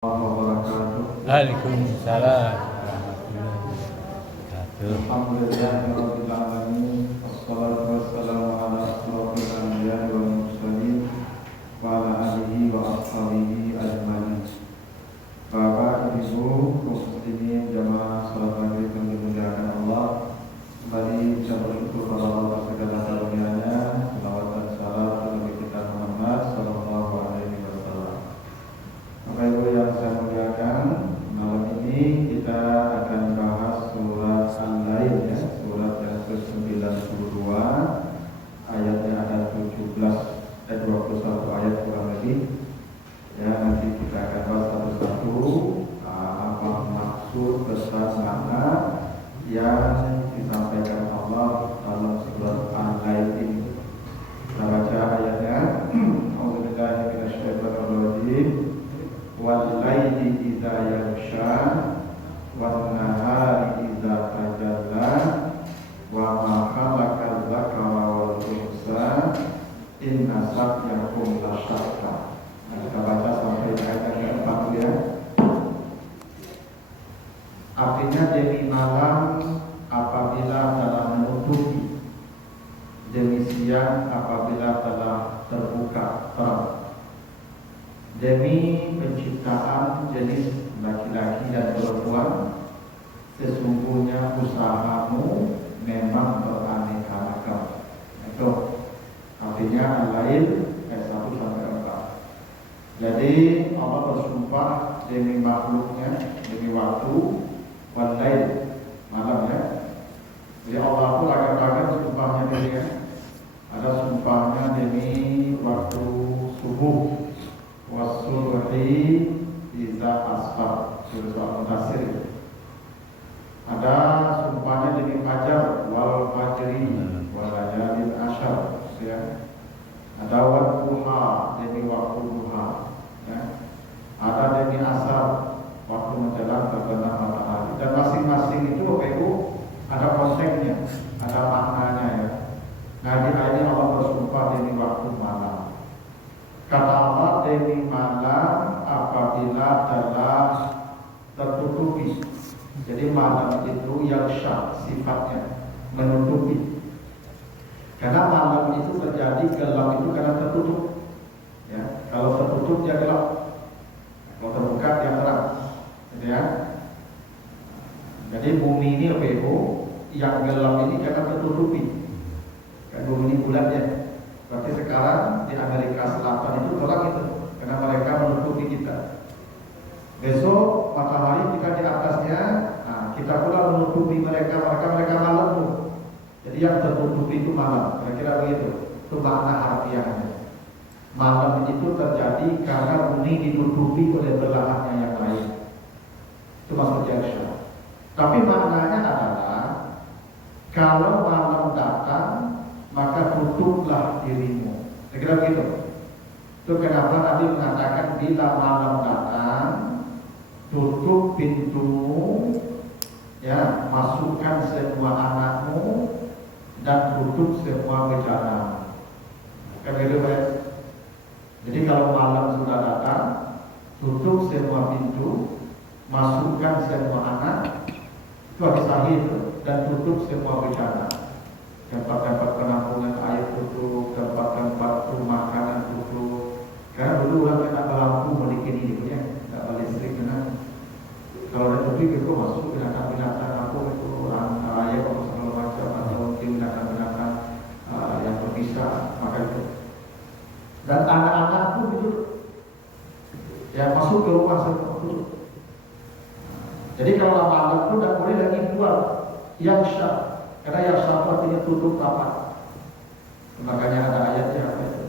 Wabarakatuh. Waalaikumsalam warahmatullahi wabarakatuh. Alhamdulillahirabbil alamin. Wassalatu wassalamu ala asyrofil anbiya'i wal mursalin wa ala alihi wa ashabihi ajmain. Bapak, Ibu, kaum muslimin jamaah salat maghrib yang dimuliakan Allah, kembali kita bersyukur kepada Allah atas segala karunia-Nya. Selawat dan salam kepada Nabi kita Muhammad sallallahu alaihi wasallam. Bapak Ibu yang saya muliakan, malam ini kita akan bahas surat Al-Lail, ya, surat yang ke-92, ayatnya ada 21 ayat kurang lebih. Ya, nanti kita akan bahas satu-satu apa maksud pesan makna yang disampaikan Allah dalam surat Al-Lail ini. Kita baca ayatnya. A'udzubillahi minasyaitonirrajim. Wal-laili idza yaghsha wan-nahari idza tajalla wa ma khalaqal dzakara wal unsa inna sa'yakum lasyatta. Nah, kita baca sampai ayat yang keempat ya. Artinya demi malam apabila telah menutupi, demi siang apabila telah terbuka terang, demi penciptaan jenis laki-laki dan perempuan, sesungguhnya usahamu memang beraneka ragam. Itu artinya Al-Lail ayat 1 sampai 4. Jadi Allah bersumpah demi makhluknya, demi waktu, wal-lail, malam ya. Jadi Allah pun ragam-ragam sumpahnya dia. Ada sumpahnya demi waktu subuh, wasubhi idza asfar, surah Al-Mudaththir. Ada sumpahnya demi fajar, wal fajri wal layalin asyar, ya. Ada wadduha demi waktu duha, ya. Ada demi asar, waktu menjelang terbenam matahari. Dan masing-masing itu Bapak Ibu ada konteksnya, ada maknanya ya. Nah, di ayat ini Allah bersumpah demi waktu malam. Kata Allah demi malam apabila telah tertutupi. Jadi malam itu yang syah sifatnya menutupi. Karena malam itu terjadi gelap itu karena tertutup. Ya, kalau tertutup dia gelap. Kalau terbuka dia terang. Gitu ya. Jadi bumi ini yang gelap ini karena tertutupi. Kan bumi ini bulat ya. Berarti sekarang di Amerika Selatan itu terang itu karena mereka menutupi kita. Besok matahari jika di atasnya, nah kita pula menutupi mereka malam tuh. Jadi yang tertutupi itu malam, kira-kira begitu. Itu makna harfiahnya. Malam itu terjadi karena bumi ditutupi oleh belahannya yang lain. Itu maksudnya Syah. Tapi maknanya adalah kalau malam datang maka tutuplah dirimu. Kira-kira begitu. Itu kenapa Nabi mengatakan bila malam datang tutup pintumu, ya, masukkan semua anakmu dan tutup semua bejana. Kan gitu ya. Jadi kalau malam sudah datang, tutup semua pintu, masukkan semua anak, itu habis sahih itu, dan tutup semua bejana. Tempat-tempat penampungan air tutup, tempat-tempat rumah makanan tutup. Karena dulu orang kena lampu balikin ini punya, tidak balik listrik benar. Kalau ada tutup itu masuk binatang-binatang apa itu ayam atau segala macam atau mungkin binatang-binatang yang berbisa maka itu. Dan anak-anak pun itu yang masuk ke rumah semua tutup. Jadi kalau malam itu tidak boleh lagi keluar yang syah. Karena yang satu artinya tutup rapat. Makanya ada ayatnya apa itu?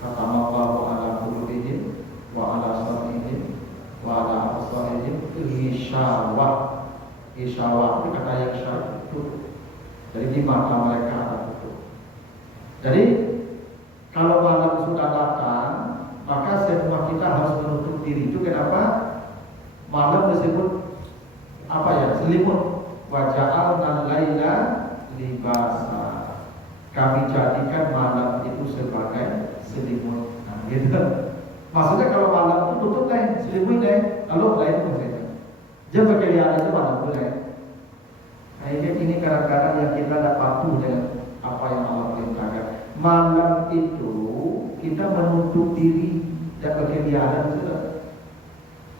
Katamallahu ala qulubihim wa ala sam'ihim wa ala absarihim ghishawah. Ghishawah itu kata yang syah tutup. Jadi di mata mereka ada tutup. Jadi kalau malam sudah datang, maka semua kita harus menutup diri. Itu kenapa malam disebut apa ya, selimut. Waja'alna laila libasa. Kami jadikan malam itu sebagai selimut. Nah, gitu. Maksudnya kalau malam itu tutup deh, selimut deh, kalau lain maksudnya. Jam berkeliaran itu malam itu deh. Nah ini kadang-kadang yang kita tidak patuh dengan apa yang Allah perintahkan. Malam itu kita menutup diri dan berkeliaran sudah.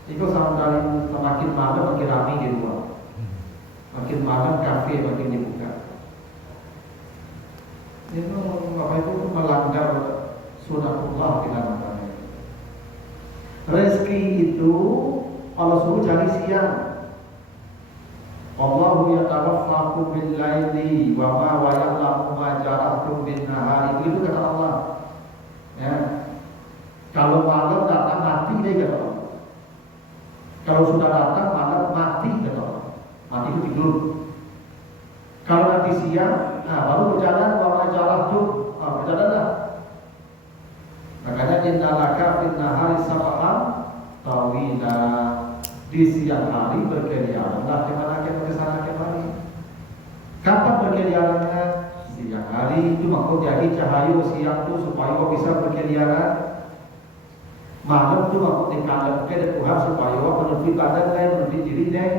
Itu sama semakin malam makin ramai di luar. Makin malam kafe makin dibuka. Itu apa itu melanggar sunatullah di dalam agama. Rezeki itu Allah suruh cari siang. Allahu yatawaffakum bil laili wa ma ya'lamu ma jarahtum bin nahari. Itu kata Allah. Ya. Kalau malam datang mati dia kata Allah. Kalau sudah datang malam mati kata Allah. Mati itu tidur. Kalau nanti siang, baru berjalan wa ma jarahtum, berjalanlah. Makanya innalaka fin nahari safahan tawila. Di siang hari berkeliaranlah kemana ke sana kemari. Kapan berkeliarannya? Siang hari itu maksud jadi cahaya siang itu supaya bisa berkeliaran. Malam itu maksud dikandang ke Tuhan supaya menutupi badan dan menutupi diri deh.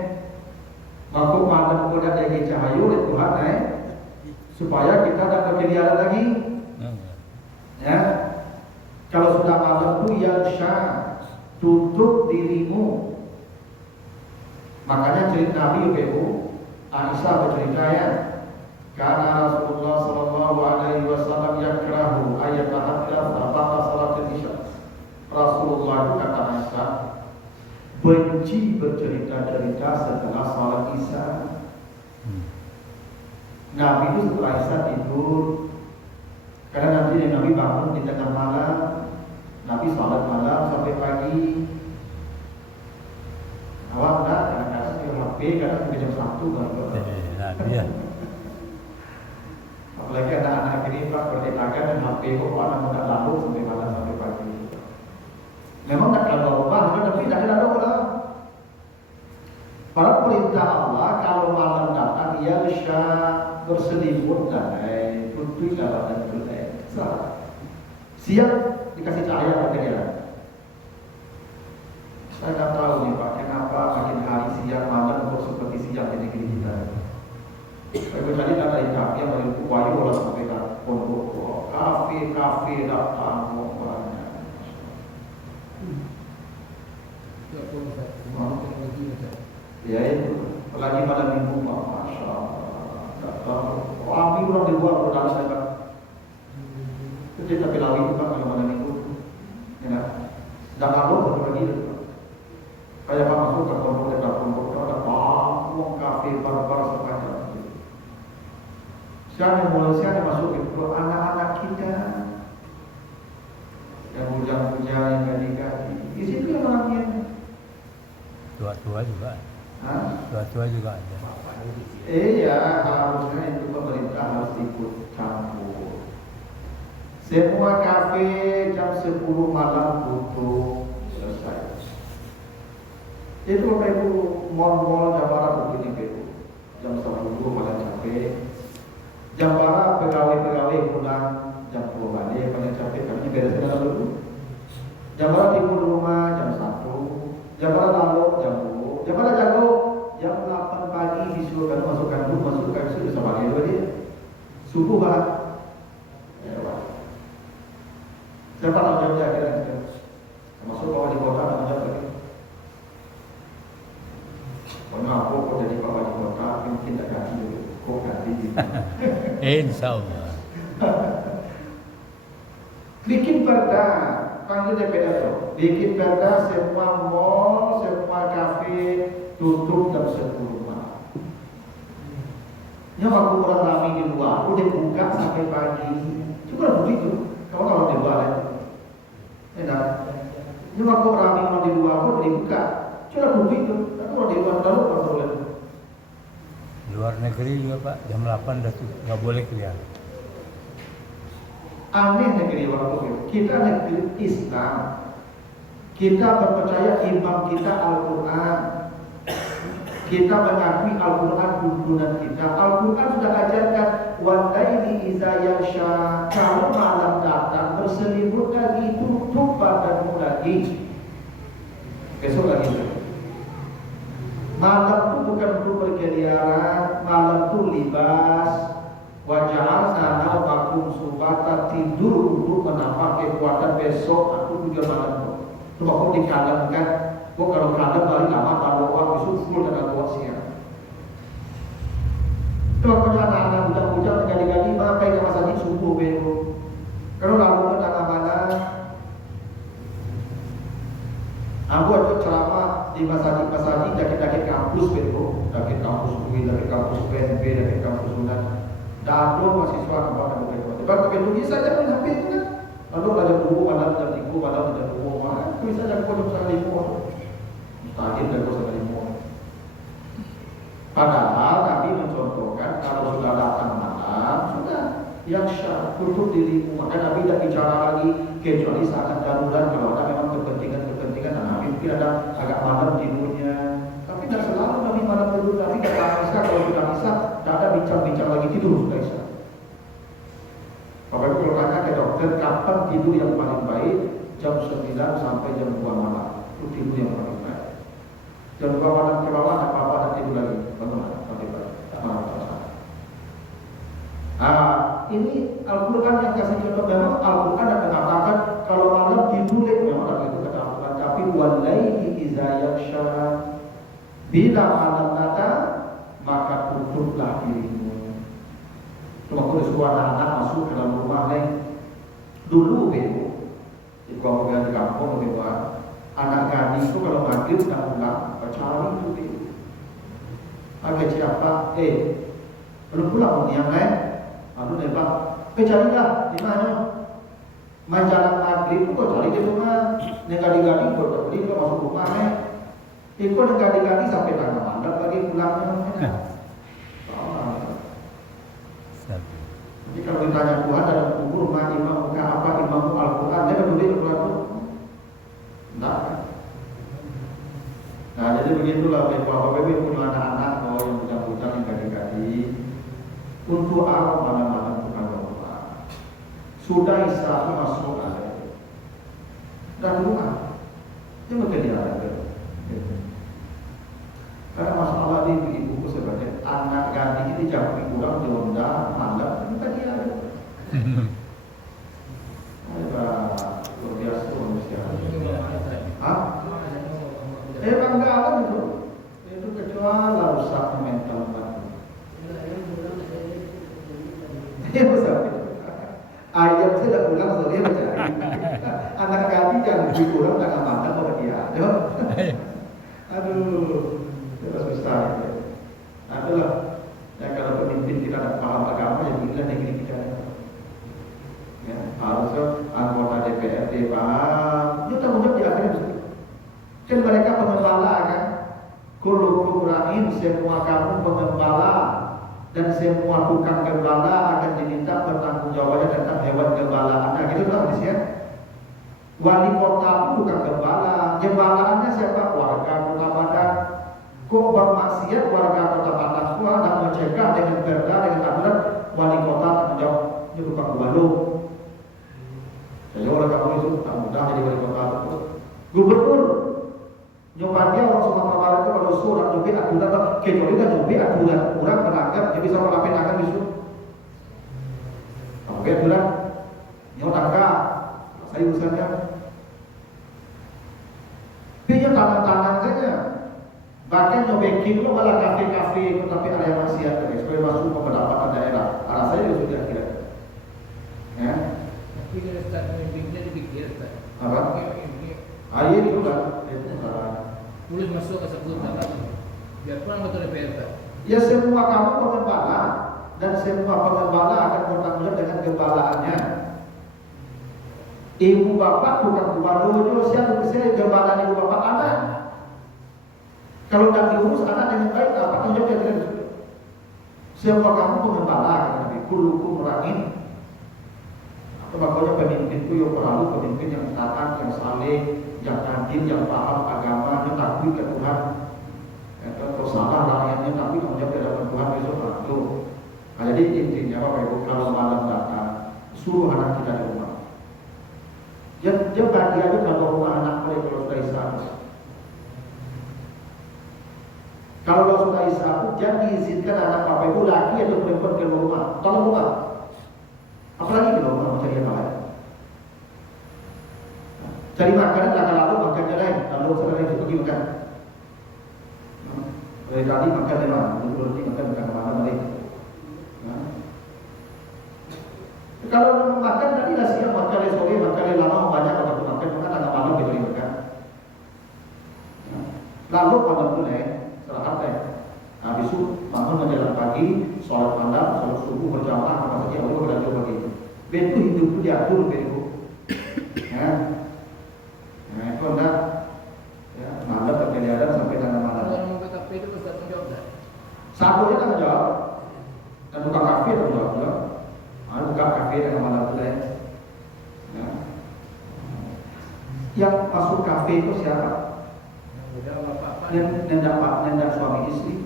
Maksud malam itu ada jadi cahaya oleh Tuhan deh, supaya kita tidak berkeliaran lagi. Ya. Kalau sudah malam itu yansha, tutup dirimu. Makanya cerita Nabi Ibu Aisyah bercerita ya, karena Rasulullah Sallallahu Alaihi Wasallam yakrahu ayat haddatsa ba'da salatil isya. Rasulullah kata Aisyah benci bercerita-cerita setelah salat isya. Nabi itu setelah isya tidur. Karena nanti Nabi bangun di tengah malam, Nabi salat malam sampai pagi. Awak enggak, kadang-kadang di HP, kadang sampai jam 1 baru. Iya. Apalagi anak-anak ini Pak bertindakan dan HP kok anak muda lalu sampai malam sampai pagi. Memang tak ada rumah, tapi tidak ada lah. Para perintah Allah kalau malam datang ia bisa berselimut dan putih dan putih. Siang dikasih cahaya berkeliaran. Saya tak tahu nih Pak, kenapa makin hari siang malam kok seperti siang di negeri kita. Saya tadi kata Itapi yang dari Kuwayu orang sampai ke pondok, kafe datang banyak. Ya itu, apalagi malam minggu Pak, Masya Allah. Tak tahu, api orang di luar orang dalam saya Pak. Itu tapi lawi itu Pak kalau malam minggu, ya, dah lalu lagi. Kayak Pak masuk ke pondok, ada bangun kafe bar-bar sepanjang. Siapa masuk itu anak-anak kita yang bujang-bujang yang gadi-gadi. Di situ yang orangnya. Tua-tua juga. Hah? Tua-tua juga ada. Iya, harusnya itu pemerintah harus ikut campur. Semua kafe jam 10 malam tutup, selesai. Itu Bapak Ibu, mall-mall Jawa Barat begini Bapak Ibu. Jam 10 malam capek. Jam barat pegawai-pegawai pulang jam 10 balik, paling capek kami beres dalam dulu. Jam barat tidur di rumah jam 1. Jam barat lalu jam 2. Jam barat jago jam 8 pagi disuruh masukkan dulu, masukkan sudah sama dia dia. Subuh Pak. Ya Pak. Siapa nak jawabnya kira-kira? Masuk Pak Wali Kota nak jawab lagi. Kenapa kok jadi Pak Wali Kota mungkin tak ganti dulu. Kok ganti gitu. Insya Allah. Bikin perda, panggil DPR tuh. Bikin perda semua mall, semua kafe tutup jam 10 malam. Ya waktu orang ramai di luar, udah buka sampai pagi. Cuma begitu. Kalau di luar itu, enak. Ini waktu ramai orang di luar, udah dibuka. Cuma begitu. Tapi kalau di luar dalam apa boleh? Luar negeri juga Pak, jam 8 udah nggak boleh keluar. Aneh negeri waktu itu. Kita negeri Islam. Kita percaya imam kita Al-Quran. Kita mengakui Al-Quran tuntunan kita. Al-Quran sudah ajarkan walaili idza yaghsha, kalau malam datang berselimut lagi, tutup badanmu lagi. Besok lagi. Malam itu bukan untuk berkeliaran, malam itu libas. Waja'alna naumakum subata, tidur untuk menambah kekuatan besok atau juga malam itu. Coba kau dikalemkan, kau kalau kalem balik lama baru uang besok full dengan uang siang. Coba kau anak-anak hujan-hujan sekali-kali makai ke masa ini subuh bego. Kalau lalu tengah mana, aku ada ceramah di masjid daki-daki kampus bego, daki kampus UI, daki kampus PNB, daki kampus UNAN. Dan mahasiswa kepada mereka. Sebab kalau itu saja pun HP itu kan. Lalu belajar dulu, malam jam 3, malam jam 2, malam itu bisa jam 5. Mustahil jam 5. Padahal Nabi mencontohkan kalau sudah datang malam, sudah yaksha, tutup dirimu. Maka Nabi tidak bicara lagi kecuali sangat darurat. Kalau ada memang kepentingan, Nabi mungkin ada agak malam tidurnya. Tapi tidak selalu Nabi malam tidur. Tapi kata Aisyah, kalau sudah bisa, tidak ada bincang-bincang lagi, tidur sudah bisa. Bapak Ibu kalau tanya ke dokter kapan tidur yang paling baik, jam 9 sampai jam 2 malam itu tidur yang paling baik. Jam 2 malam ke bawah ada apa-apa dan tidur lagi, bagaimana? Ini Al-Quran yang kasih contoh. Memang Al-Quran yang mengatakan kalau malam tidur memang itu kata Al-Quran. Tapi walaili idza yaghsha, bila malam datang maka tutuplah dirimu. Cuma kalau suruh anak-anak masuk ke dalam rumah lain dulu bego. Di kampung di kampung bego. Anak gadis itu kalau maghrib sudah pulang, cari itu bego. Agak siapa? Belum pulang yang lain. Lalu nembak, carilah di mana? Main jalan maghrib itu kau cari di rumah. Negadi-gadi kau cari kau masuk rumah Ikut negadi-gadi sampai tengah malam lagi pulangnya. Jadi kalau ditanya Tuhan dalam kubur, imam apa imammu Al-Quran, dia kan boleh Al-Quran itu? Tidak. Nah jadi begitulah Bapak Ibu punya anak-anak yang budak-budak yang gadi-gadi. Untuk apa malam-malam kepada Allah? Sudah Isra masuk ada dan rumah dia bekerja ada. Karena masalah di ibuku sebenarnya anak gadis ini jam kurang jonda malam kita dia ada. Luar biasa manusia. Bangga kan itu. Itu kecuali rusak mental batu. Ayam saya dah pulang so dia mencari. Anak gadis jangan lebih kurang tengah malam kalau dia. Aduh. Itu susah. Adalah kalau pemimpin kita tidak paham agama, ya inilah negeri kita. Ya, harusnya anggota DPRD paham. Itu tanggung jawab di akhirnya. Kan mereka pengembala kan. Kullukum ra'in, semua kamu pengembala dan semua tukang gembala akan diminta bertanggung jawabnya tentang hewan gembalaannya. Gitu kan hadisnya. Wali kota pun tukang gembala. Gembalaannya siapa? Warga Kota Padang. Kok bermaksiat warga Kota Padang tua dan mencegah dengan perda dengan aturan, wali kota tanggung jawab ini tukang gembala. Jadi orang kamu itu tak mudah jadi wali kota itu. Gubernur nyoba dia orang Sumatera Barat itu kalau surat nyobi aturan kecuali kan nyobi aturan kurang melanggar dia bisa melapin akan bisu. Oke aturan nyotaka saya urusannya. Dia tangan-tangan saja. Bahkan nyobekin lo malah kafe-kafe itu tapi area maksiat supaya masuk ke pendapatan daerah. Arah saya juga sudah kira. Ya. Tapi kalau start memimpinnya dipikir start. Apa? Air itu kan. Mulai masuk ke sebelum tangan. Biarpun anggota DPR Pak. Ya semua kamu pengembala dan semua pengembala akan bertanggung jawab dengan gembalaannya. Ibu bapak bukan gubernur, siapa saya gembala ibu bapak anak. Kalau tak diurus anak dengan baik, apa tanggung jawab dia? Semua kamu pengembala, Nabi. Kullukum ra'in. Atau makanya pemimpin itu yang perlu pemimpin yang taat, yang saleh, yang adil, yang paham agama, yang takut ke Tuhan. Kalau salah rakyatnya tapi tanggung jawab di hadapan Tuhan besok itu. Nah, jadi intinya Bapak Ibu kalau malam datang suruh anak kita di rumah. Dia bagi aja kalau rumah anak boleh kalau sudah Islam. Kalau sudah Islam, jangan diizinkan anak Bapak Ibu laki atau perempuan ke rumah. Tolong rumah. Apalagi kalau rumah mencari yang lain. Cari makanan tak lalu makannya lain. Lalu saudara itu pergi makan. Dari tadi makan di mana? Berarti makan bukan mana balik. Kalau makan tadi dah siap makan di sore, makan di lama banyak waktu makan tengah malam gitu makan. Lalu pada mulai istirahat habis itu bangun menjelang pagi, sholat malam, sholat subuh berjamaah apa saja Allah belajar begitu. Betul hidup itu diatur begitu. Itu anda malam terkeliaran sampai tengah malam. Kalau mau ke kafe itu pasti tanggung jawab dah. Satunya tanggung jawab. Dan buka kafe tanggung jawab juga. Buka kafe tengah malam itu Yang masuk kafe itu siapa? Nendak suami istri.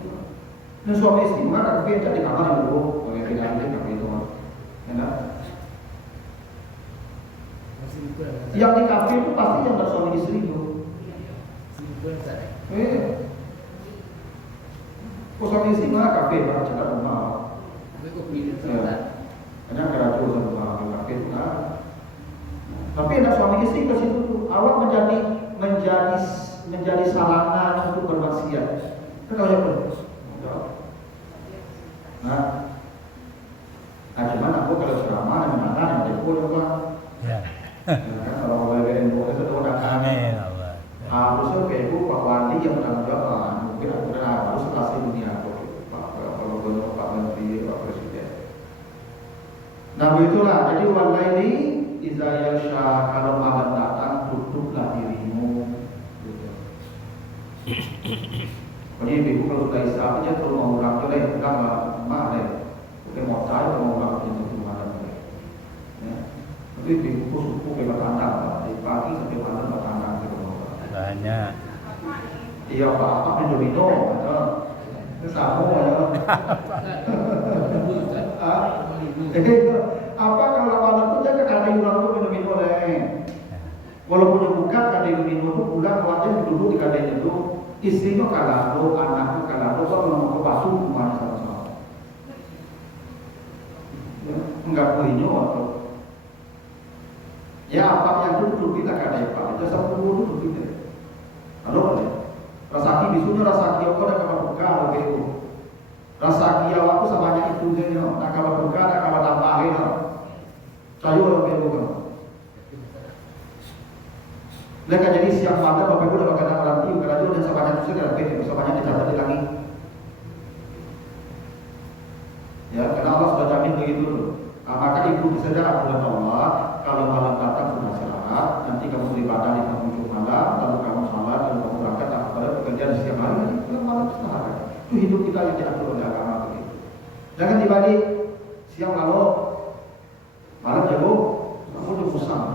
Dan suami istri mana kafe jadi kamar dulu, pakai pilihan di kafe itu. Yang di kafe itu pasti yang suami istri itu. Suami istri mana kafe baru cerita rumah. Karena kerajaan rumah kafe itu Tapi anak suami istri ke situ tuh, awak menjadi sarana untuk bermaksiat. Kenapa ya bro? Cuman aku kalau ceramah yang mana yang jauh juga. Ya. Kalau BBM itu udah Amin. harusnya kayak itu Pak Wali yang bertanggung jawab. Mungkin aku harus kasih dunia aku. Kalau belum Pak Menteri, Pak Presiden. Nah begitulah. Jadi walaili iza yasha, kalau malam datang tutuplah dirimu. Jadi ibu kalau sudah Islam aja terus mau orang tu lain, bukan mak lain. Bukan mau saya mau orang yang tutup malam lain. Tapi ibu suku kayak bertandang, dari pagi sampai malam bertandang gitu. Banyak. Iya apa domino, itu sama ya. Apa kalau malam tu jangan kadang orang tu domino lain. Walaupun dia buka kadang domino tu pulang wajib duduk di kadang itu. Istrinya kalado, anaknya kalado, kalau mau ke batu rumahnya sama-sama. Enggak punya atau ya apa yang duduk kita kadang pak itu sama duduk kita. Halo, rasaki bisunya rasaki aku dah kabar buka begitu. Rasaki awakku samanya itu je nak kabar buka, nak kabar tambahin. Cayu begitu kan. Mereka jadi siang malam Bapak Ibu dah makan malam tiu kalau dan samanya itu sudah lebih samanya dicatat lagi. Ya, karena Allah sudah jamin begitu. Maka ibu disadar oleh Allah kalau malam datang sudah istirahat, nanti kamu beribadah di penghujung malam, lalu kamu salat, lalu kamu berangkat kepada pekerjaan setiap hari, nanti malam istirahat. Itu hidup kita yang diatur oleh agama begitu. Jangan dibalik siang lalu malam jago, kamu udah musang.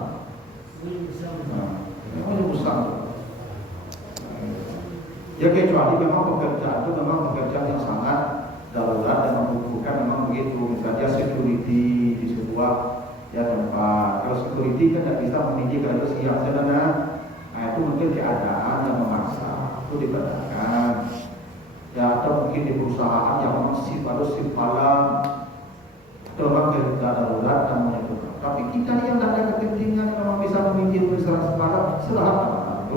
Kamu musang. Ya kecuali memang pekerjaan itu memang pekerjaan yang sangat darurat dan membutuhkan memang begitu. Misalnya security di sebuah tempat. Kalau security kan tidak bisa memiliki kalau siang sana. Nah itu mungkin keadaan yang memaksa itu dibatalkan. Ya atau mungkin di perusahaan yang memang harus shift malam. Itu memang kerja darurat dan menyebutkan. Tapi kita yang tidak ada kepentingan memang bisa memiliki perusahaan semalam silahkan.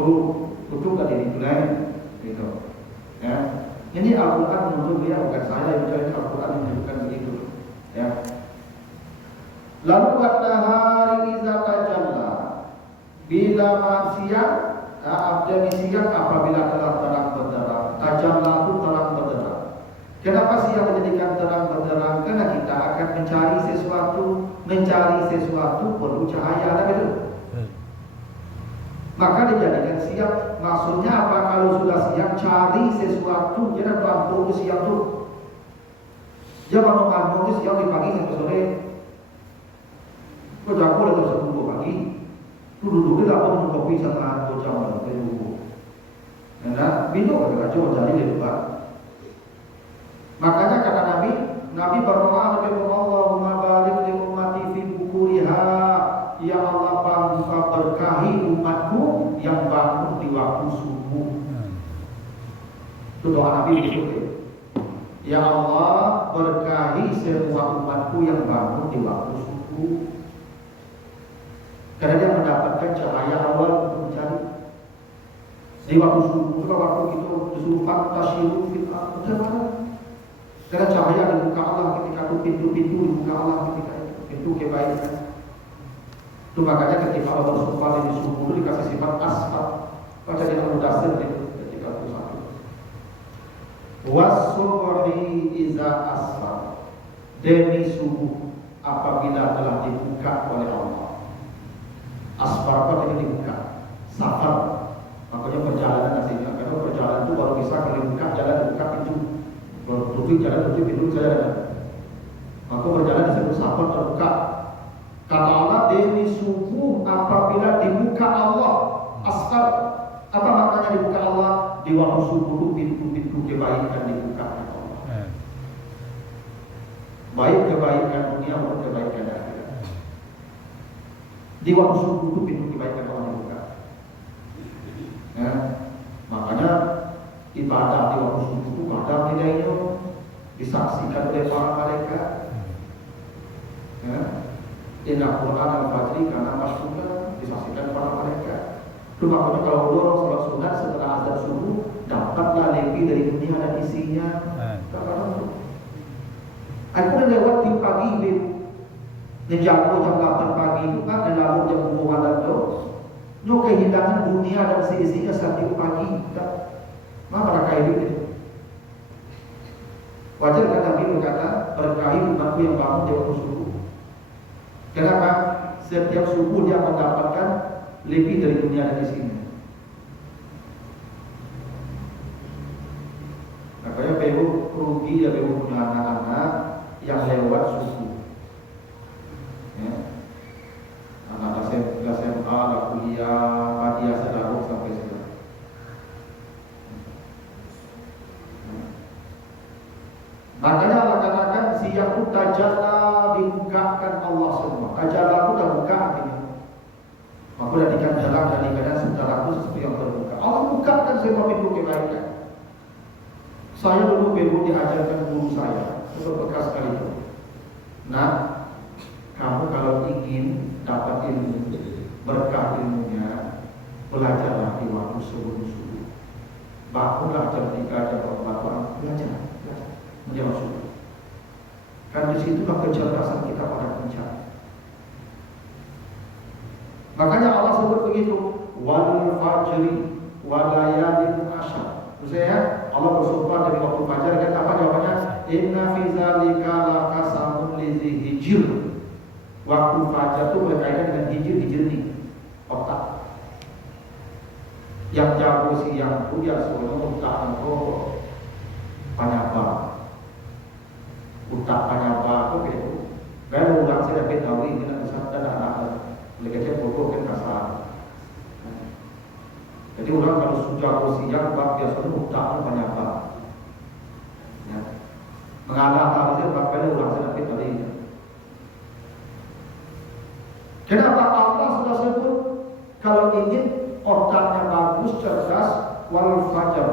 Tutup dari diri lain. Gitu. Ya. Ini Al-Quran menurut dia, bukan saya yang mencari Al-Quran menunjukkan begitu. Ya. Lalu kata hari iza tajalla, bila maksiat abdi siang apabila telah terang benderang. Tajalla itu terang benderang. Kenapa siang menjadikan terang benderang? Karena kita akan mencari sesuatu perlu cahaya, ada betul? Maka dijadikan siang. Maksudnya apa? Kalau sudah siang cari sesuatu, jangan bantu siang tu. Jangan bantu siang di pagi sampai sore. Kau jago lah terus tunggu pagi. Duduk lah minum kopi sama 2 jam lah tunggu. Karena minum agak kacau jadi lepas. Makanya kata Nabi berdoa Nabi Allahumma barik li ummati fi bukuriha, ya Allah berkahi umatku yang bangun di waktu subuh. Itu doa Nabi begitu. Ya Allah berkahi semua umatku yang bangun di waktu subuh. Karena dia mendapatkan cahaya awal untuk mencari. Di waktu subuh, waktu itu disuruh fantasyiru fil ardh. Karena cahaya dibuka Allah ketika itu, pintu-pintu dibuka Allah ketika itu, pintu kebaikan. Itu makanya ketika Allah bersumpah di subuh itu dikasih sifat asfar. Baca di Al-Mudaththir itu ketika itu satu. Was-subhi iza asfar. Demi subuh apabila telah dibuka oleh Allah. Asfar apa ini dibuka? Safar. Makanya perjalanan aslinya. Karena perjalanan itu baru bisa kalau dibuka jalan dibuka pintu. Kalau tutup jalan tutup pintu saja. Maka perjalanan disebut safar terbuka. Kata Allah demi subuh apabila dibuka Allah. Asfar. Apa maknanya dibuka Allah? Di waktu subuh pintu-pintu kebaikan dibuka oleh Allah. Baik kebaikan dunia maupun kebaikan akhirat. Di waktu subuh itu pintu kebaikan Allah dibuka. Ya, makanya ibadah di waktu subuh itu ada nilainya, disaksikan oleh para malaikat. Ya, inna Quran al-Fajri karena masyhur disaksikan para malaikat. Itu makanya kalau orang sholat sunat setelah azan subuh dapatlah lebih dari dunia dan isinya. Aku udah lewat di pagi itu, ngejago jam 8 pagi itu kan, dan lalu jam 2 malam itu. No kehilangan dunia dan seisinya saat itu pagi. Mana mereka hidup itu? Wajar kan Nabi berkata berkahi umatku yang bangun di waktu subuh. Kenapa? Setiap subuh dia mendapatkan lebih dari dunia dan isinya. Makanya bebo rugi ya bebo punya anak-anak yang lewat subuh. Ya. Anak SMA, kuliah, media sedarum sampai sekarang. Makanya Allah katakan siang itu tajalla dibukakan Allah semua. Tajalla itu dah buka artinya. Maka dah dikatakan dan dikatakan secara itu seperti yang terbuka. Allah bukakan semua pintu kebaikan. Saya dulu baru diajarkan guru saya, itu bekas sekali itu. Nah, kamu kalau ingin dapat ilmu, berkah ilmunya, belajarlah di waktu sebelum subuh. Bangunlah jam 3, jam 4, belajar menjelang subuh. Kan di situlah kecerdasan kita pada puncak. Makanya Allah sebut begitu, wal fajri wa layalin asyr. Maksudnya Allah bersumpah demi waktu fajar, kan apa jawabannya? Inna fi dzalika laqasamun lizi hijr. Waktu fajar itu berkaitan dengan hijr nih, otak. Yang jago siang itu dia sebenarnya otak itu panyaba. Otak panyaba itu gitu. Kalau orang saya dapat tahu ini kan bisa anak-anak lekatnya pokok kan kasar. Jadi orang kalau sudah siang, biasanya otaknya panyaba. Ya. Mengalah harusnya bapaknya orang saya dapat tadi. Kenapa Allah sudah sebut kalau ingin otaknya bagus, cerdas, wal fajar,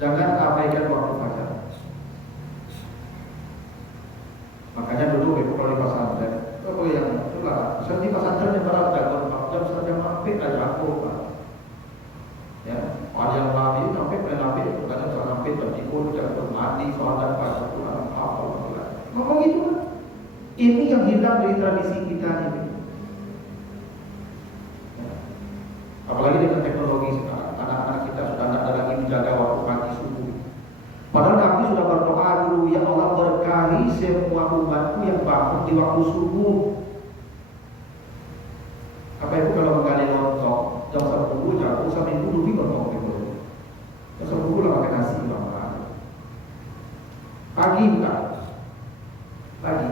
jangan abaikan waktu fajar. Makanya dulu kalau di pesantren, kalau yang itulah, misalnya di pesantren yang barat jam 4 jam saja mampir aja aku, Pak. Ya, orang yang nabi sampai nabi kadang sampai tertidur, jatuh mati, sholat pas Quran apa. Ngomong itu kan, ini yang hilang dari tradisi kita ini. Apalagi dengan teknologi sekarang, anak-anak kita sudah tidak ada lagi menjaga waktu pagi subuh. Padahal Nabi sudah berdoa dulu, ya Allah berkahi semua umatku yang bangun di waktu subuh. Apa itu kalau menggali lontong jam 10 jauh sampai itu lebih lontong itu. Jam 10 lah makan nasi bang. Pagi bukan? Pagi.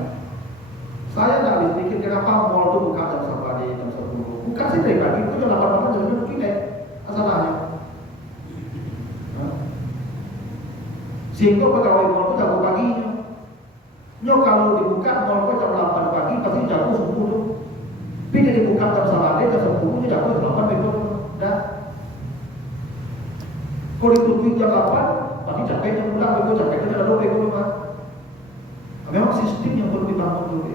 Saya tidak habis pikir kenapa mall itu buka jam 11 jam 10. Bukan sih dari pagi itu jam 8 malam jam 7 tidak. Masalahnya. Sehingga pegawai mall itu jago paginya. Nyo kalau dibuka mall itu jam 8 pagi pasti jago subuh tuh. Tapi dia dibuka jam 9 jam 10 jago jam 8 besok. Dah. Kalau ditutup jam 8 pasti capek jam pulang besok capek jam 12 besok rumah. Memang sistem yang perlu dibangun dulu.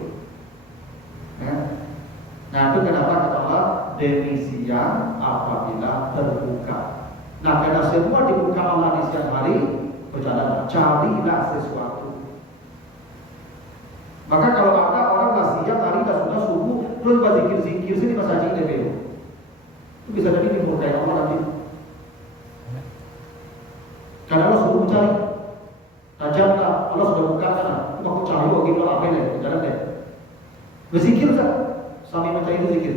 Nah itu kenapa kata Allah demi siang apabila terbuka. Nah karena semua dibuka Allah di siang hari, berjalan carilah sesuatu. Maka kalau ada orang dah siang hari dah sudah subuh terus berzikir-zikir sini masjid itu bisa jadi dimurkai Allah nanti. Karena Allah suruh mencari. Tajamlah Allah sudah buka sana. Itu aku cari waktu itu apa ni? Jalan deh. Berzikir tak? Sambil mencari itu zikir.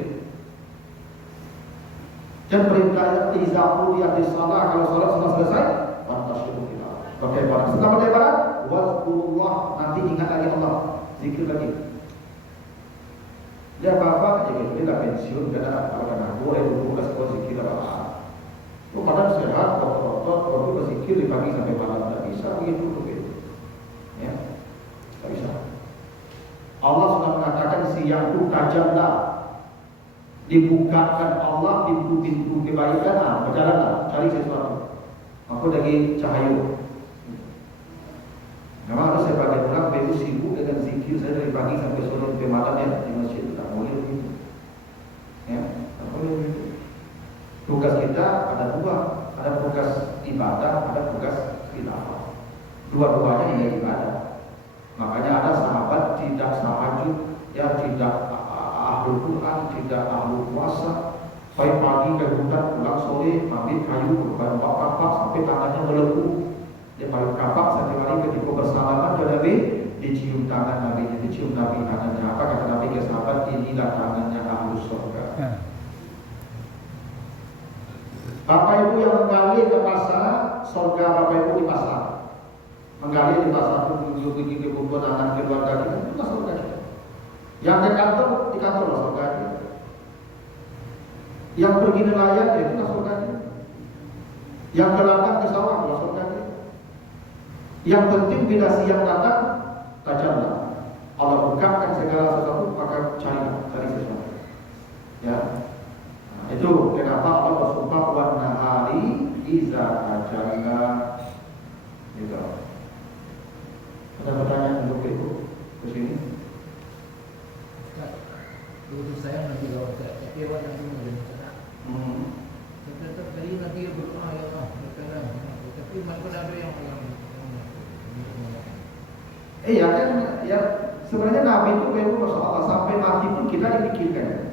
Dan perintah izaku di atas salat kalau salat sudah selesai, fantasyiru kita. Pakai barang. Setelah pakai barang, wazkurullah nanti ingat lagi Allah, zikir lagi. Dia apa-apa aja gitu, dia dah pensiun, dia dah apa boleh dulu kasih zikir apa. Lu padahal sehat, otot, waktu berzikir di pagi sampai malam tak bisa begitu begitu. Ya, tak bisa. Allah sudah mengatakan siang itu tajamlah, dibukakan Allah pintu-pintu kebaikan, berjalanlah cari sesuatu. Aku lagi cahaya. Memang ada sebagian orang begitu sibuk dengan zikir saya dari pagi sampai sore sampai malam ya di masjid, tak boleh begitu. Ya, tak boleh begitu. Tugas kita ada dua, ada tugas ibadah, ada tugas khilafah. Dua-duanya ini ibadah. Makanya ada sahabat tidak tahajud, ya tidak ahlul Quran, tidak ahlul puasa. Baik pagi ke hutan, pulang sore, ambil kayu, berbahan kapak sampai tangannya melepuh. Dia paling kapak satu hari ketika bersalaman ke Nabi, dicium tangan Nabi, dicium Nabi tangannya. Apa kata Nabi ke sahabat? Inilah tangannya ahlus surga. Bapak Ibu yang menggali ke pasar, surga Bapak Ibu di pasar. Menggali di pasar itu pergi ke kumpul anak keluarga kita, itu surga kita. Yang ke kantor, di kantor surga kita. Yang pergi nelayan, itu surga kita. Yang ke ladang ke sawah, surga kita. Yang penting bila siang datang, tajamlah. Allah bukakan segala sesuatu, maka cari sesuatu. Ya. Itu kenapa Allah bersumpah wan nahari iza tajalla gitu. Ada pertanyaan untuk Ibu ke sini? Untuk saya nanti kalau tapi awak nanti menjadi sana. Tetap dari nanti berdoa ya Allah. Tapi mana ada yang ya kan ya sebenarnya Nabi itu memang Masya Allah sampai mati pun kita dipikirkan.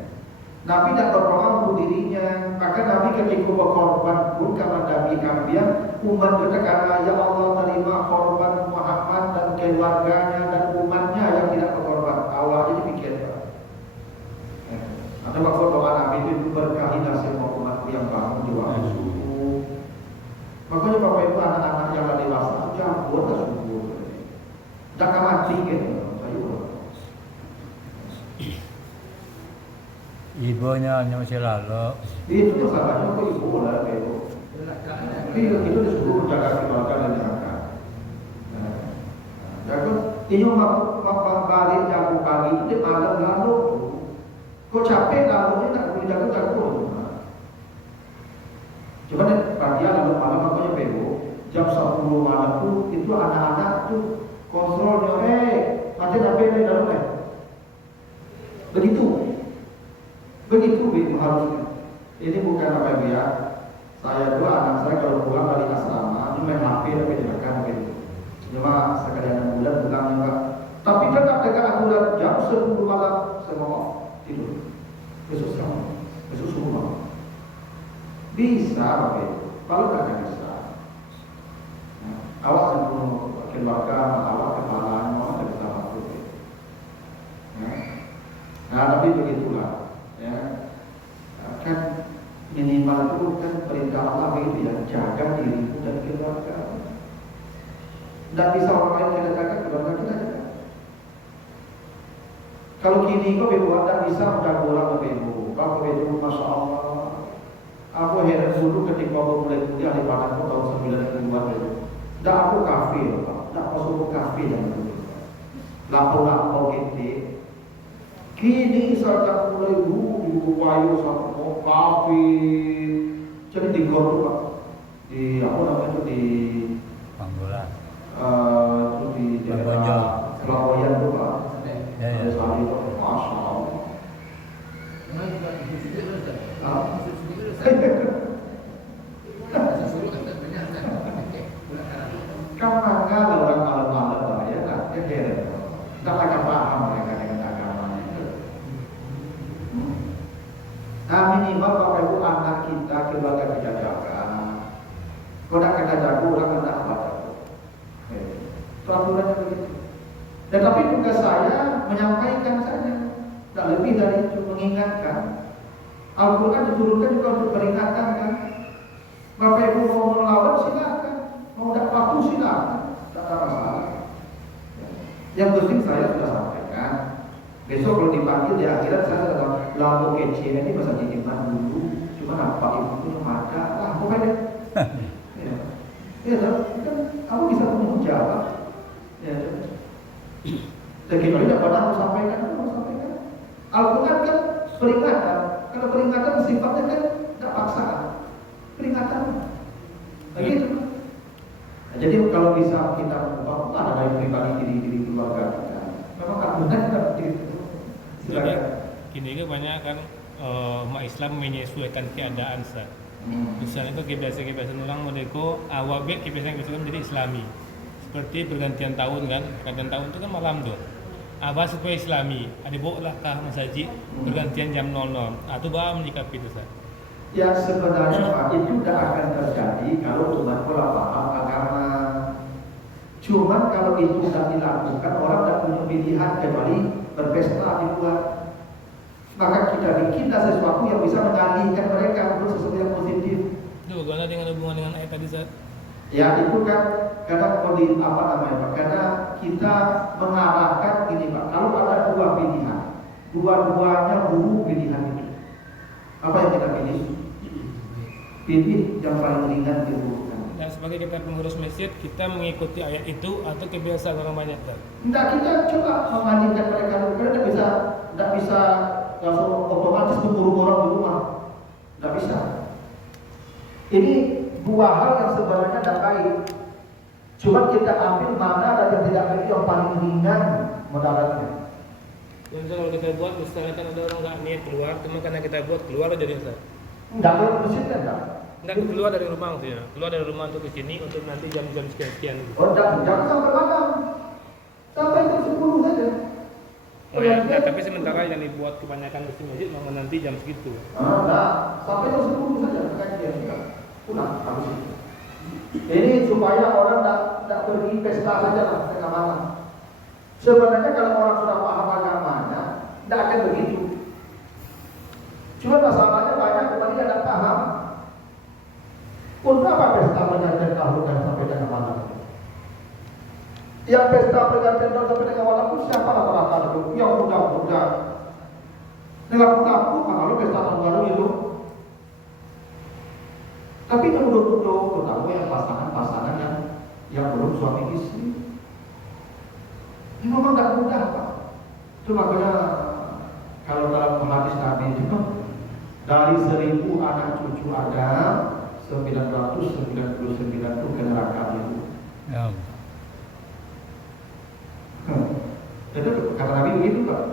Nabi tidak berdoa untuk dirinya, maka Nabi ketika berkorban pun karena Nabi kambing umat kita karena ya Allah terima korban Muhammad dan keluarganya dan umatnya yang tidak berkorban. Awalnya dipikir. Ada waktu doa Nabi itu berkahilah semua umatku yang bangun di waktu subuh. Makanya Bapak Ibu anak-anak yang dewasa jam buatlah subuh. Jangan mati gitu. Ibunya hanya masih lalu. Itu masalahnya kok ibu lah itu. Itu disuruh jaga keluarga dan neraka. Jaga. Ini balik jago pagi itu dia malam lalu. Kok capek lalunya tak boleh jago. Coba deh pagi lalu malam makanya bebo. Jam 10 malam tuh itu anak-anak tuh kontrolnya macam apa yang dalam begitu harusnya. Ini bukan apa ya. Saya dua anak saya kalau pulang dari asrama ini main HP tapi dimakan gitu. Cuma sekalian bulan pulang juga. Tapi tetap dekat aturan jam 10 malam semua tidur. Besok subuh malam. Bisa apa itu? Kalau tak bisa. Awak sebelum keluarga, awak kepala, mau ada bersama aku. Nah, tapi begitulah. Ya, kan minimal itu kan perintah Allah begitu ya, jaga dirimu dan keluarga. Tidak bisa orang lain kita jaga, keluarga kita jaga. Kalau kini kau berbuat tidak bisa menjaga orang berbeda. Kau berbeda, masya Allah. Aku heran dulu ketika aku mulai kuliah di Padang tahun 92 itu. Dah aku kafe, Pak. Dah aku suruh kafe yang dulu. Lapor-lapor kita. Kini saja mulai wayu sama kafe. Jadi di gor tuh, Pak. Di apa namanya itu di Panggolan. itu di daerah Kelawayan tuh, Pak. Ya, ya. Ada sekali itu, Masya Allah. Memang bukan itu sendiri Ustaz. Ah. Itu sendiri Ustaz. Saya suruh kata banyak Ustaz. Karena orang malam-malam lah ya, ya heran. Tak akan paham mereka dengan agamanya. Nah minimal Bapak Ibu anak kita keluarga kita jaga. Kalau nak kena jago, orang kena apa jago. Itu aturannya begitu. Tetapi tugas saya menyampaikan saja, tak lebih dari itu, mengingatkan. Al-Quran diturunkan juga untuk peringatkan kan. Bapak Ibu mau melawan silakan, mau tak patuh silakan, tak ada masalah. Yang penting saya sudah sampaikan. Besok kalau dipanggil di akhirat saya sudah lampu kecil ini masa diiman dulu. Cuma nampak ibu itu maka lah pokoknya. Ya, kan kamu bisa menjawab. Ya, dan kita tidak pernah mau sampaikan. Al-Quran kan peringatan. Kalau peringatan sifatnya kan tidak paksaan. Peringatan. Begitu. Nah, jadi kalau bisa kita mengubah dari pribadi diri keluarga kita. Memang Al-Quran tidak begitu. Silakan. Kini kan banyak kan umat Islam menyesuaikan keadaan Ustaz. Misalnya itu kebiasaan-kebiasaan orang Merdeka awal kebiasaan-kebiasaan menjadi Islami. Seperti pergantian tahun kan, pergantian tahun itu kan malam tuh. Apa supaya Islami, ada bawa kah masjid pergantian jam 00. Atau bah menyikapi itu Ustaz. Ya sebenarnya Pak, itu tidak akan terjadi kalau umat pola paham agama. Cuman kalau itu tidak dilakukan, orang tidak punya pilihan kecuali berpesta di luar. Maka kita bikinlah sesuatu yang bisa mengalihkan mereka untuk sesuatu yang positif. Itu bagaimana dengan hubungan dengan ayat tadi Ustaz? Ya itu kan kadang kode apa namanya Pak? Karena kita mengarahkan gini Pak. Kalau ada dua pilihan, dua-duanya buruk pilihan itu. Apa yang kita pilih? Pilih yang paling ringan keburukan. Dan sebagai kita pengurus masjid, kita mengikuti ayat itu atau kebiasaan orang banyak Ustaz? Tidak, kita coba mengalihkan mereka. Mereka tidak bisa langsung otomatis mengurung orang di rumah. Tidak bisa. Ini dua hal yang sebenarnya tidak baik. Cuma kita ambil mana dan yang tidak baik yang paling ringan mudaratnya. Dan kalau kita buat, misalnya kan ada orang nggak niat keluar, cuma karena kita buat keluar jadi Ustaz. Enggak boleh ke masjid kan enggak? Enggak keluar dari rumah maksudnya. Keluar dari rumah untuk ke sini untuk nanti jam-jam sekian-sekian. Oh enggak, jangan sampai malam. Sampai jam 10 saja. Oh ya, enggak, tapi sementara yang dibuat kebanyakan masjid mau nanti jam segitu. Enggak, sampai jam 10 saja kajian enggak. Pulang habis itu. Ini supaya orang tidak pergi pesta saja lah tengah malam. Sebenarnya kalau orang sudah paham agamanya, tidak akan begitu. Cuma masalahnya banyak kembali yang tidak paham. Untuk apa pesta pergantian tahun dan sampai tengah malam? Yang pesta pergantian tahun sampai tengah malam itu siapa rata-rata itu? Yang muda-muda. Dengan mengaku kalau pesta tahun baru itu. Tapi yang duduk-duduk, terutama yang pasangan-pasangan yang belum suami istri. Ini memang tidak mudah Pak. Itu makanya kalau dalam hadis Nabi itu dari 1000 anak cucu Adam 999 itu ke neraka itu. Ya. Itu kata Nabi begitu Pak.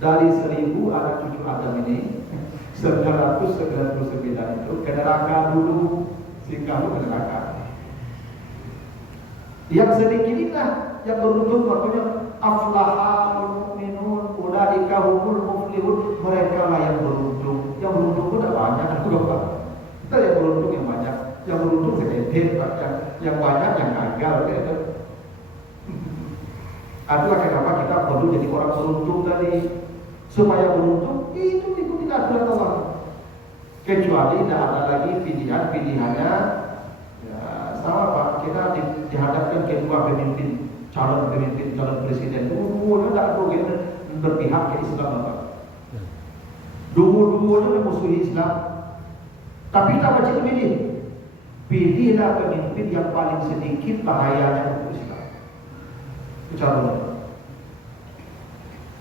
Dari 1000 anak cucu Adam ini 999 itu ke neraka dulu, sehingga ke neraka. Yang sedikit inilah yang beruntung waktunya aflahal mu'minun ulaika humul muflihun, mereka lah yang beruntung. Yang beruntung pun ada banyak kan Bapak. Kita yang beruntung yang banyak, yang beruntung sedikit Pak, yang banyak yang gagal gitu. Itulah kenapa kita perlu jadi orang beruntung tadi. Supaya beruntung itu ikuti aturan Allah. Kecuali tidak ada lagi pilihannya ya, sama Pak, kita dihadapkan kedua calon pemimpin, calon presiden. Dua-duanya tidak perlu berpihak ke Islam Pak. Dua-duanya memusuhi Islam. Tapi kita wajib pilih Pilihlah pemimpin yang paling sedikit bahayanya untuk Islam. Itu caranya.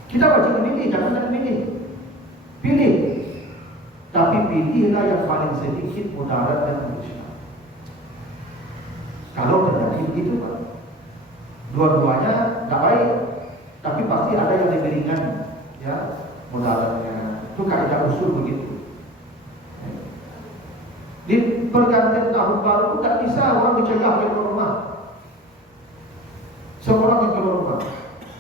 Kita wajib memilih, jangan memilih. Pilih. Tapi pilihlah yang paling sedikit mudarat dan untuk Islam. Kalau terjadi begitu, Pak, dua-duanya tak baik, tapi pasti ada yang lebih ringan, ya, mudaratnya. Itu kaidah usul begitu. Di pergantian tahun baru tidak bisa orang dicegah keluar rumah. Seorang yang keluar rumah.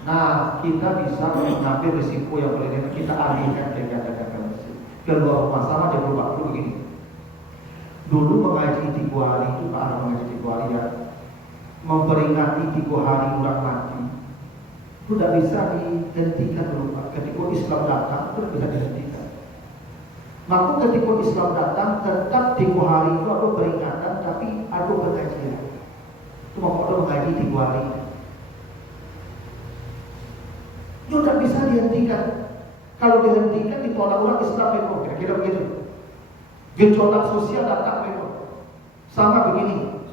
Nah, kita bisa mengambil risiko yang boleh kita alihkan kegiatan masjid. Keluar rumah sama aja berubah dulu begini. Dulu mengaji 3 hari itu Pak Arif mengaji 3 hari ya, memperingati 3 hari orang mati. Itu tidak bisa dihentikan dulu Pak. Ketika Islam datang itu tidak bisa dihentikan. Maka ketika Islam datang tetap 3 hari itu ada peringatan, tapi ada pengajian. Itu ada mengaji 3 hari. Itu tidak bisa dihentikan. Kalau dihentikan ditolak orang Islam itu, kira-kira begitu. Gejolak sosial datang itu. Sama begini.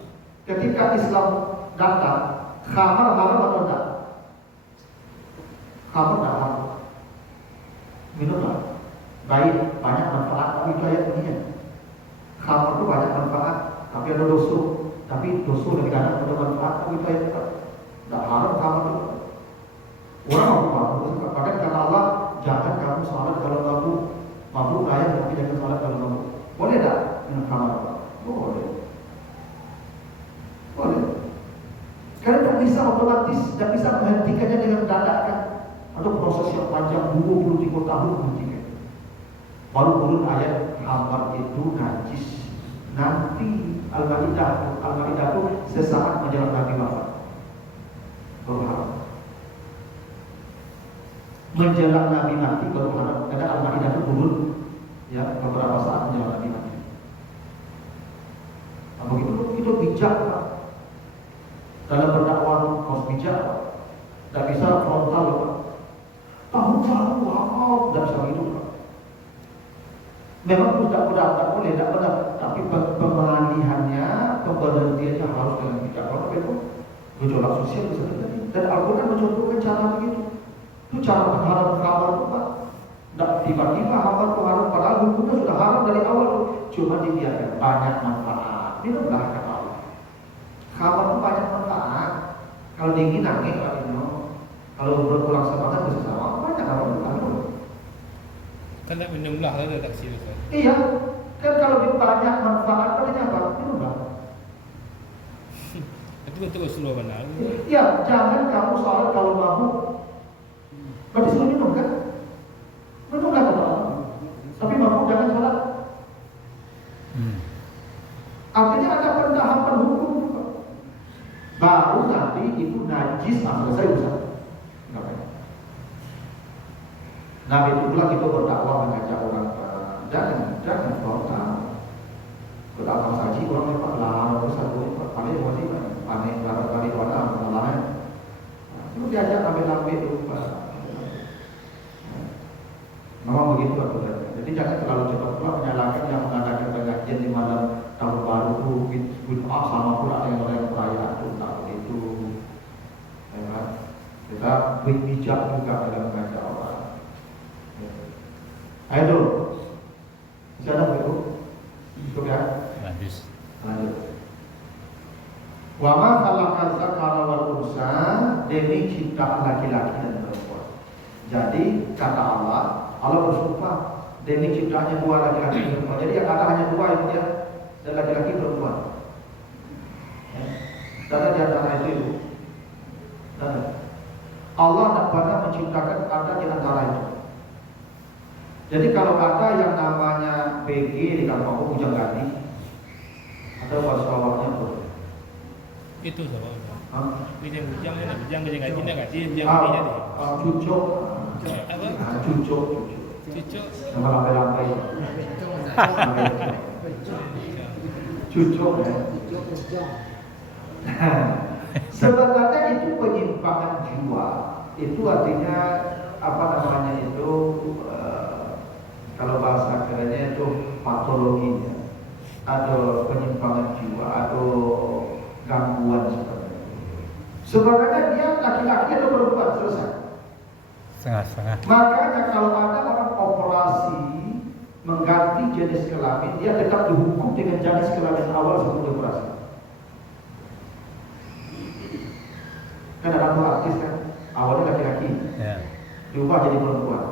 Ketika Islam datang, khamar haram atau tidak? Khamar tidak haram. Minumlah. Baik, banyak manfaat, tapi itu ayat bunyinya. Khamar itu banyak manfaat, tapi ada dosa. Tapi dosa lebih banyak ada manfaat, tapi itu ayat tidak haram khamar itu. Orang mabuk, bahkan kata Allah, jangan kamu salat kalau mabuk. Mabuk ayat, tapi jangan salat kalau mabuk. Boleh tak minum khamar? Boleh. Boleh. Karena tidak bisa otomatis, tidak bisa menghentikannya dengan dadakan. Ada proses yang panjang 23 tahun menghentikan. Baru turun ayat khamar itu najis. Nanti Al-Maidah itu sesaat menjelang Nabi wafat. Baru haram. Menjelang Nabi mati baru haram. Karena Al-Maidah itu turun ya beberapa saat menjelang Nabi mati. Nah, begitu kita bijak Pak. Dalam berdakwah harus bijak Pak. Tidak bisa frontal Pak. Tahun baru tidak bisa begitu Pak. Memang tidak benar, tak boleh, tidak benar. Tapi pemalihannya, pemberhentiannya harus dengan bijak. Kalau itu gejolak sosial bisa terjadi. Dan Al-Quran mencontohkan cara begitu. Itu cara mengharam khamar itu Pak. Tidak tiba-tiba khamar itu haram, padahal hukumnya sudah haram dari awal. Cuma dibiarkan banyak manfaat. Minumlah kata Allah. Khamar itu banyak manfaat. Kalau dingin nangis Pak minum. Kalau berkurang semangat bisa sama. Banyak orang minum. Kan tak minumlah lah ada taksi itu. Iya, kan kalau banyak manfaat artinya apa? Minumlah. Itu betul Rasulullah benar. Iya, jangan kamu salat kalau mabuk. Berarti suruh minum kan? Minumlah kata Allah. Tapi mabuk jangan salat. Artinya ada pentahapan hukum juga. Baru nanti itu najis selesai urusan. Nah itu pula kita berdakwah mengajak orang jangan frontal. Berdakwah saji orang lepas larang satu paling wajib paling larang kali warna lain. Itu diajak ambil dulu Pak. Memang begitu aturannya. Jadi jangan terlalu cepat pula menyalahkan yang mengadakan pengajian di malam tahun baru itu sama pula dengan orang perayaan itu tak begitu. Kita bijak juga dalam mengajak orang. Ayo dulu. Bisa ada itu? Cukup ya? Lanjut. Wa ma khalaqal zakara wal unsa, demi ciptaan laki-laki dan perempuan. Jadi kata Allah bersumpah demi ciptaannya 2 laki-laki dan perempuan. Jadi yang ada hanya 2 itu ya, dan laki-laki perempuan. Dan di antara itu Allah tak pernah menciptakan ada di antara itu. Jadi kalau ada yang namanya BG di kampung aku Bujang Gadi, ada bahasa awalnya tuh. Itu sama. Bujang gaji nak gaji bujang Cucuk. apa? Cucuk. Nama lambai-lambai. Cucuk ya. Sebenarnya itu penyimpangan jiwa. Itu artinya apa namanya itu? Kalau bahasa kerennya itu patologinya, ada penyimpangan jiwa, gangguan seperti itu. Sebenarnya dia laki-laki atau perempuan, selesai. Setengah-setengah. Makanya kalau ada orang operasi mengganti jenis kelamin, dia tetap dihukum dengan jenis kelamin awal sebelum dioperasi. Kan ada satu artis kan, awalnya laki-laki, Ya. diubah jadi perempuan.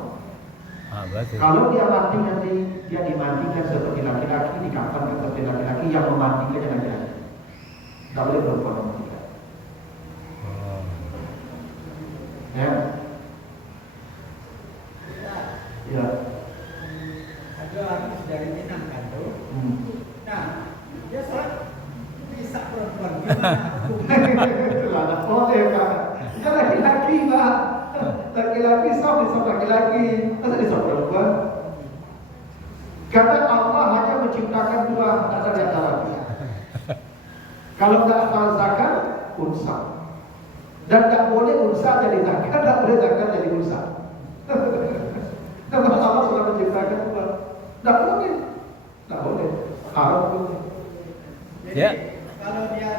Betul. Kalau dia mati nanti dia dimandikan seperti laki-laki, dikafan seperti laki-laki, yang memandikannya laki-laki. Tidak boleh perempuan memandikan. Oh. Ya. Ya. Ada habis dari Minang kan tuh. Nah, dia sholat bisa perempuan gimana? Ada boleh kan? Dia laki-laki lah. Laki-laki sah laki-laki, masa disah perempuan? Karena Allah hanya menciptakan dua antara yang laki. Kalau tidak asal zakat, unsa. Dan tidak boleh unsa jadi zakat, tidak boleh zakat jadi unsa. Karena Allah sudah menciptakan dua. Tidak boleh, tidak boleh. Haram boleh. Jadi Ya. kalau dia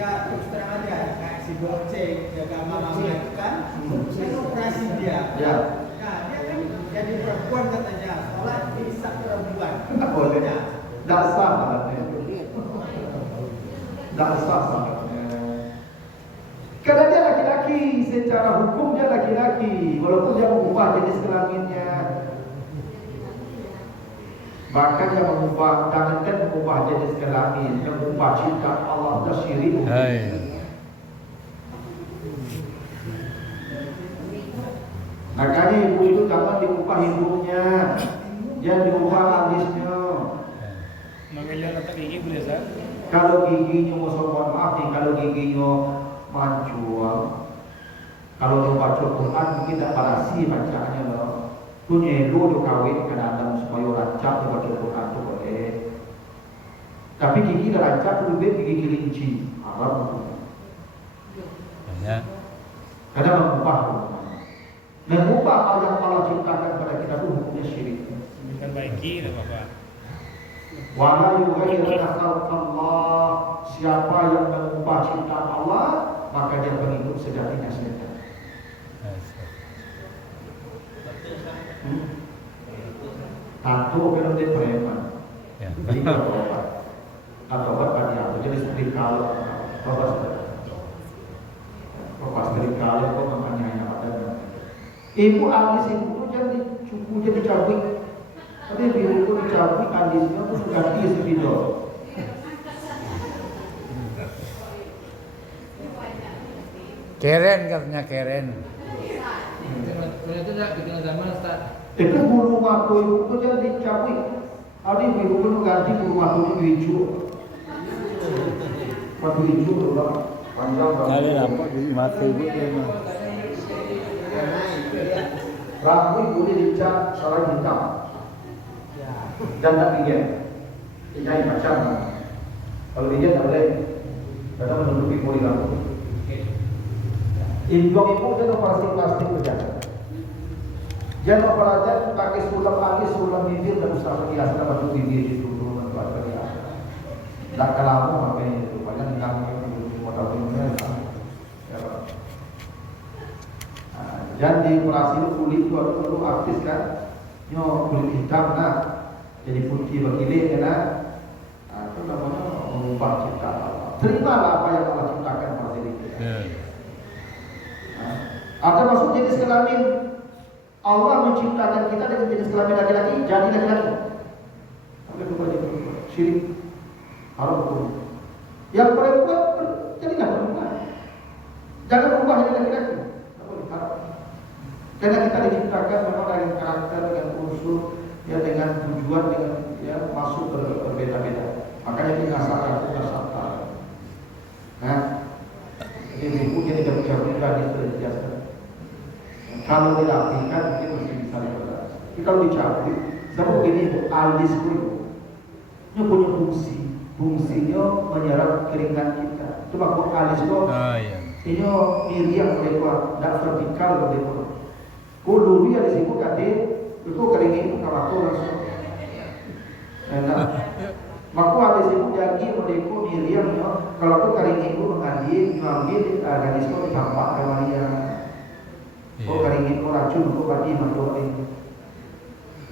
terus terang aja kayak si Borce jaga mamanya itu kan, saya operasi dia. Ya. Nah, dia kan jadi perempuan katanya, sholat bisa perempuan. Tidak boleh. Tidak sah salatnya. Tidak sah salatnya. Karena dia laki-laki, secara hukum dia laki-laki, walaupun dia mengubah jenis kelaminnya. Bahkan yang mengubah, jangankan mengubah jenis kelamin, mengubah ciptaan Allah, sudah syirik. Hai. Makanya ibu itu jangan diubah hidungnya, jangan diubah alisnya. Mengejar otak gigi boleh Zat? Kalau giginya mau mohon maaf nih, kalau giginya mancung, kalau dia baca Quran mungkin tak parasi bacaannya loh. Tu nyelo dia kawin kadang-kadang supaya rancak dia baca Quran tu boleh. Tapi gigi dah rancak lebih gigi kelinci, haram. Ya. Karena mengubah hal yang Allah ciptakan pada kita itu hukumnya syirik. Bukan baiki, tak apa-apa. Wala yughayyiruna khalqallah, siapa yang mengubah ciptaan Allah maka dia pengikut sejatinya setan. Tato kalau dia preman, Ya. jadi kalau obat, atau obat pada apa? Jadi seperti kalau obat seperti kalau kau makanya yang ada. Ibu alis ibu tu jadi cukup jadi cabut. Tapi biru itu dicabut alisnya pun ganti sepidol. Keren katanya keren. Kalau itu tak bikin zaman Ustaz. Itu bulu mata ibu itu jadi dicabut. Ada ibu itu ganti bulu mata itu hijau. Mata hijau tu lah panjang. Kalian nampak di mata ibu dia. Rambut boleh dicat salah hitam. Dan tak pingin. Ini macam. Kalau dia tak boleh. Karena menutupi pori rambut. Indong ibu dia operasi plastik berjalan. Jangan operasi pakai sulam alis, sulam bibir dan usaha biasa dapat bibir itu dulu untuk apa dia. Tak kalamu makanya itu banyak yang di kota dunia. Jadi operasi itu kulit itu perlu artis kan. Nyo kulit hitam nak jadi putih berkilir kan. Itu namanya mengubah ciptaan Allah. Terimalah apa yang Allah ciptakan pada diri kita. Ada masuk jenis kelamin. Allah menciptakan kita dengan jenis kelamin laki-laki, jadi laki-laki. Tapi itu berarti syirik. Haram hukum. Yang perempuan jadilah perempuan. Jangan berubah jadi laki-laki. Tak boleh, haram. Karena kita diciptakan memang dengan karakter, dengan unsur, ya dengan tujuan, dengan ya masuk berbeda-beda. Makanya kita nasab itu nasab. Nah, ini ibu jadi jauh-jauh dari sejelas. Kalau dirapikan mungkin masih bisa dibelas. Tapi kalau dicabut, sama begini alis itu, dia punya fungsinya menyerap keringat kita. Cuma kalau alis itu, ini miriam mereka, tidak vertikal mereka. Kalau dulu ya di sini kata, itu keringat itu kalau langsung. Enak. Maka ada siku jagi mereka Miriam kalau tu kali ibu mengandi ngambil gadis kau dicampak ke Maria. Oh kali ibu racun kau bagi mantu ini.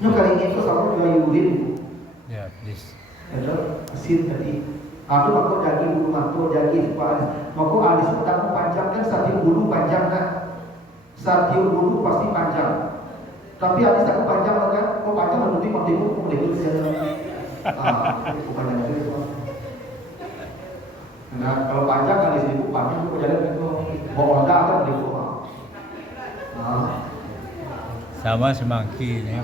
Nyo kali ibu sama juga yurin. Ya, please. Ada asin tadi. Aku mako jagi bulu mantu jagi supaya mako alis pun tak panjang kan satu bulu panjang kan. Satu bulu pasti panjang. Tapi alis aku panjang kan. Kau panjang menutupi mantu kau boleh bukan yang itu. Nah, kalau panjang kali seribu panjang itu jalan itu bawa Honda kan beli Sama semangki ini.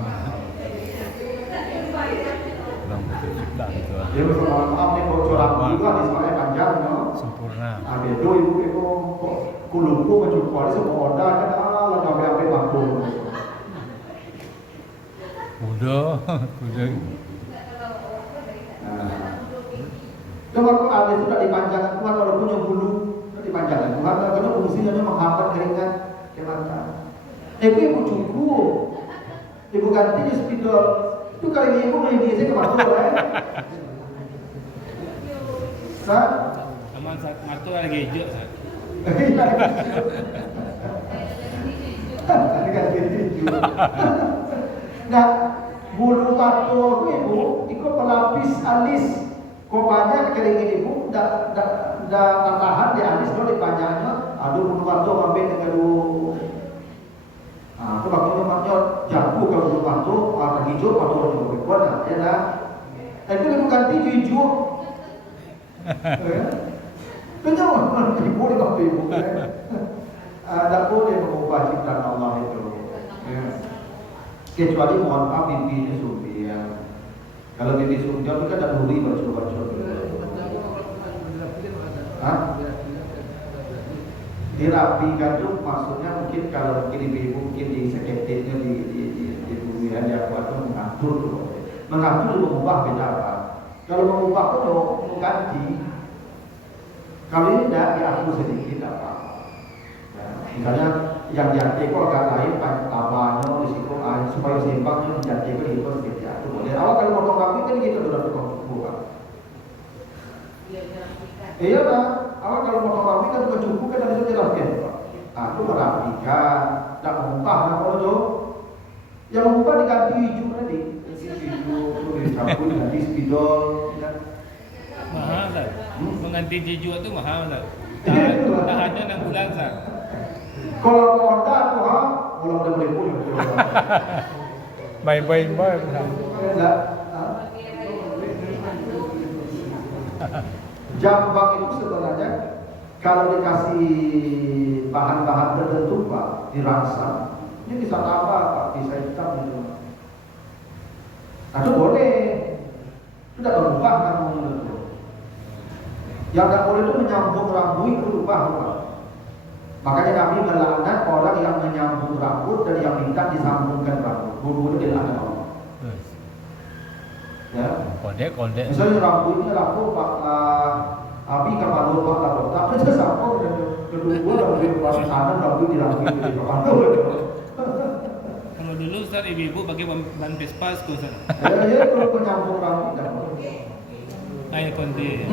Belum betul juga gitu. Dia bersama maaf nih kalau corak juga di semuanya panjang, no. Sempurna. Ada itu ibu kulumpu mencukup kali semua Honda kan lagi apa waktu. Udah. Coba kalau alis itu tak dipanjangkan Tuhan kalau punya bulu tak dipanjangkan Tuhan karena fungsinya menghambat keringat ke mata. Ibu cukup, ibu gantinya spidol. Itu kali ini ibu main dia ke mata lah. Sah? Aman saat martu lagi hijau saat. Nah, bulu mata ibu ikut pelapis alis. Kau banyak keringin ibu dah tahan di alis kalau dipanjangnya. Aduh bulu mata ambil dengan dulu. Aku bakal maknya jago kalau bulu mata warna hijau mata warna berwarna ya dah. Itu ibu ganti hijau. Kenapa? Ibu di waktu ibu tak boleh mengubah ciptaan Allah itu. Kecuali mohon maaf bibinya sumbi ya. Kalau bibi sumbi itu kan tak duri baca-baca. Dirapikan itu maksudnya mungkin kalau mungkin ibu mungkin di seketiknya di bumian dia buat mengatur mengubah beda apa. Kalau mengubah itu mengganti. Kalau ini tidak diatur sedikit apa. Misalnya yang jati kok agak lain tabanya risiko air supaya seimbangnya jati itu itu sedikit diatur. Boleh. Awal kalau potong rambut kan gitu sudah potong bukan. Iya lah. Awal kalau potong rambut kan juga cukup kan ada terapian. Aku merapikan, tidak mengubah nah kalau itu yang mengubah diganti hijau tadi. Hijau dicabut diganti spidol. Mahal tak? Mengganti hijau itu mahal tak? Tahannya 6 bulan tak? Kalau Honda tuh kalau boleh punya. Main-main baik. Jambak itu sebenarnya kalau dikasih bahan-bahan tertentu Pak dirangsang, ini bisa tambah Pak, bisa hitam gitu. Itu boleh, tidak berubah kan menurut. Yang tak boleh itu menyambung rambut itu berubah Pak. Makanya kami melaknat orang yang menyambung rambut dan yang minta disambungkan rambut. Dua-duanya dilaknat Allah. Ya. Kondek. Misalnya rambutnya laku Pak Abi kepala Pak laku. Tapi saya sambung kedua rambut paling kanan rambut dirambut di kepala. Kalau dulu Ustaz ibu-ibu pakai ban Vespa Ustaz. Ya kalau penyambung rambut dah. Ayo konti.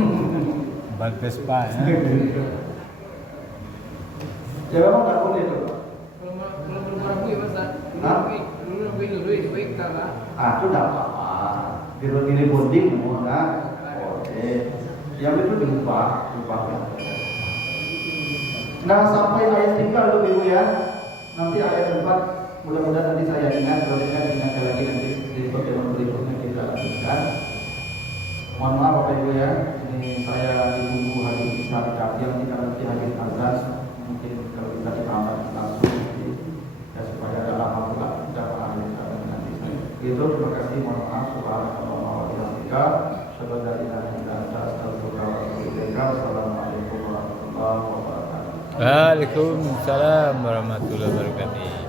Ban Vespa ya. Ya memang tak boleh tu. Kalau berbuat ya Ustaz. Dulu lebih baik tak lah. Itu tak apa. Diri bonding semua kan. Oke. Yang itu berubah. Nah sampai ayat 3 dulu ibu ya. Nanti ayat 4 mudah-mudahan nanti saya ingat. Kalau ingat lagi nanti di pertemuan berikutnya kita lanjutkan. Mohon maaf Bapak Ibu ya. Ini saya ditunggu hadis besar yang nanti hadis azan. Mungkin kalau kita dipahami langsung ya supaya ada lama pula dapat ahli nanti. Itu terima kasih, mohon maaf. Subhanallah wa bihamdika, asyhadu an la ilaha illa anta, astaghfiruka wa atubu ilaik. Assalamualaikum warahmatullahi wabarakatuh. Waalaikumsalam warahmatullahi wabarakatuh.